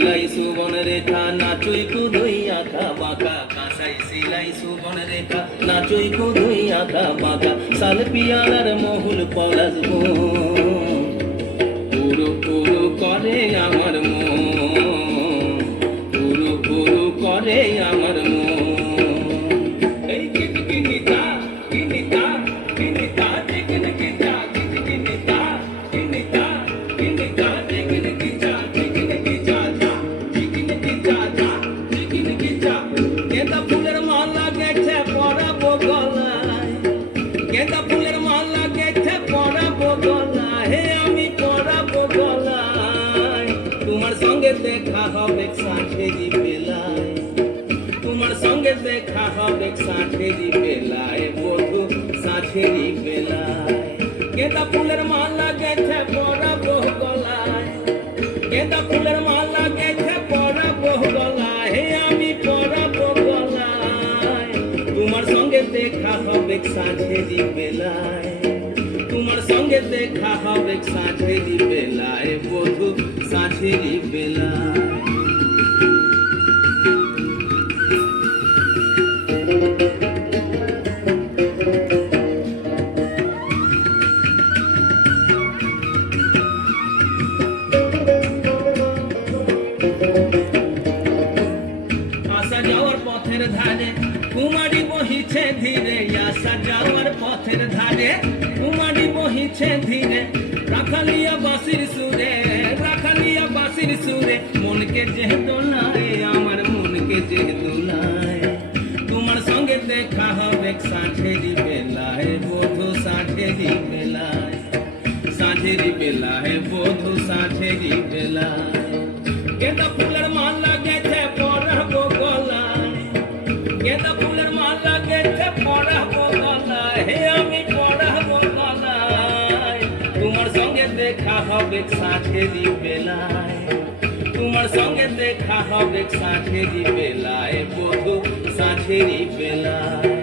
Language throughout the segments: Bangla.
সিলাই সুবন রেখা নাচুই কুদুই আঁকা বাঁকা কাঁসাই সিলাই সুবন রেখা নাচুই কুদুই আঁকা বাঁকা সাল পিয়ালার মহুল পলাশ পুরু পুরু করে আমার মন পুরু পুরু করে আমার মন এই কিনিতা কিনিতা কিনিতা কিনিতা কিনিতা কিনিতা কিনিতা কিনিতা গেঁদা ফুলের মালা গেছে পরাবো গলায় গেঁদা ফুলের মালা গেছে পরাবো গলায় হে আমি পরাবো গলায় তোমার সঙ্গে দেখা হবে সাঁঝেরি বেলায় তোমার সঙ্গে দেখা হবে সাঁঝেরি বেলায় বধু সাঁঝেরি বেলায় গেঁদা ফুলের মালা গেছে পরাবো গলায় গেঁদা ফুলের মালা গেছে পরাবো গলায় হে আমি পরাবো গলায় তোমার সঙ্গে দেখা হবে সাঁঝেরি বেলায় তোমার সঙ্গে দেখা হবে সাঁঝেরি বেলায় বধু সাঁঝেরি বেলায় আসা যাওয়ার পথের ধারে কুমারী বহিছে ধীরে আসা যাওয়ার পথের ধারে কুমারী বহিছে ধীরে রাখালিয়া বাঁশির সুরে রাখালিয়া বাঁশির সুরে মনকে যে দোলায় আমার মনকে যে দোলায় তোমার সঙ্গে দেখা হবে সাঁঝেরি বেলায় বধু সাঁঝেরি বেলায় সাঁঝেরি বেলায় বধু সাঁঝেরি বেলায় গেঁদা ফুলের মালা গেছে পরাবো গলায় গেঁদা ফুলের মালা গেছে পরাবো গলায় হে আমি পরাবো গলায় তোমার সঙ্গে দেখা হবে সাঁঝেরি বেলায় তোমার সঙ্গে দেখা হবে সাঁঝেরি বেলায় বধু সাঁঝেরি বেলায়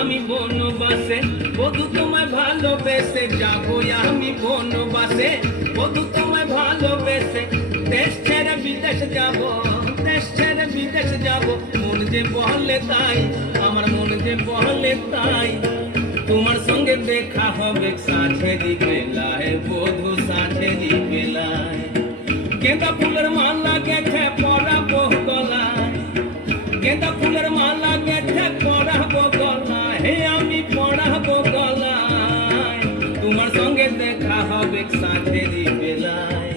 আমি বনবাসে বধু তোমায় ভালোবেসে যাবো আমি বনবাসে বধু তোমায় ভালোবেসে দেশ ছেড়ে বিদেশ যাব দেশ ছেড়ে বিদেশ যাব মন যে বলে তাই আমার মন যে বলে তাই তোমার সঙ্গে দেখা হবে সাঁঝেরি বেলায় বধু সাঁঝেরি বেলায় গেঁদা ফুলের মালা গেছে পরাবো গলায় গেঁদা ফুলের মালা গেছে পরাবো গলায় হে আমি পরাবো গলায় তোমার সঙ্গে দেখা হবে সাঁঝেরি বেলায়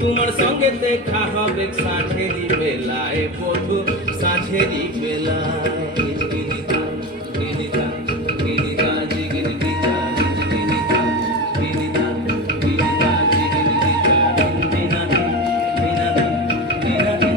তোমার সঙ্গে দেখা হবে সাঁঝেরি বেলায়